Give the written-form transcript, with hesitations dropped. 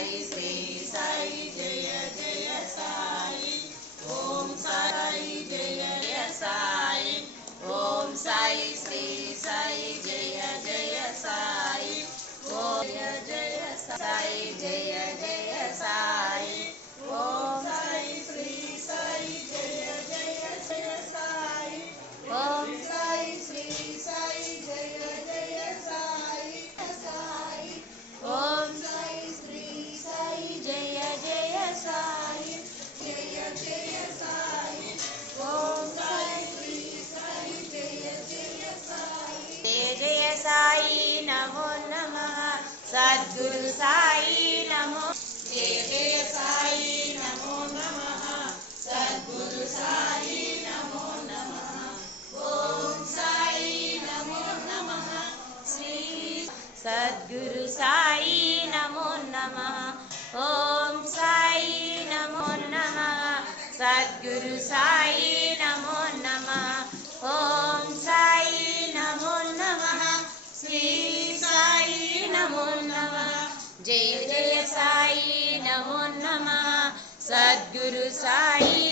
साई श्री साई जय जय साई। ओम साई जय जय साई। ओम साई श्री साई जय जय साई। ओम जय जय साई जय जय साई। ओम साई श्री साई जय जय साई। ओम साई श्री साई जय जय साई साई। ओम साई श्री साई जय जय साई जय जय साई। ओम साई श्री साई जय जय साई। जय जय साई नमो नमः सद्गुरु साई नमो। जय जय साई नमो नमः सद्गुरु साई नमो नमः। ओम साई नमो नमः श्री सद्गुरु साई नमो नमः। ओम साई नमो नमः सद्गुरु साई नमो नमः। ओम साई नमो नमः श्री साई नमो नमः। जय जय साई नमो नमः सद्गुरु साई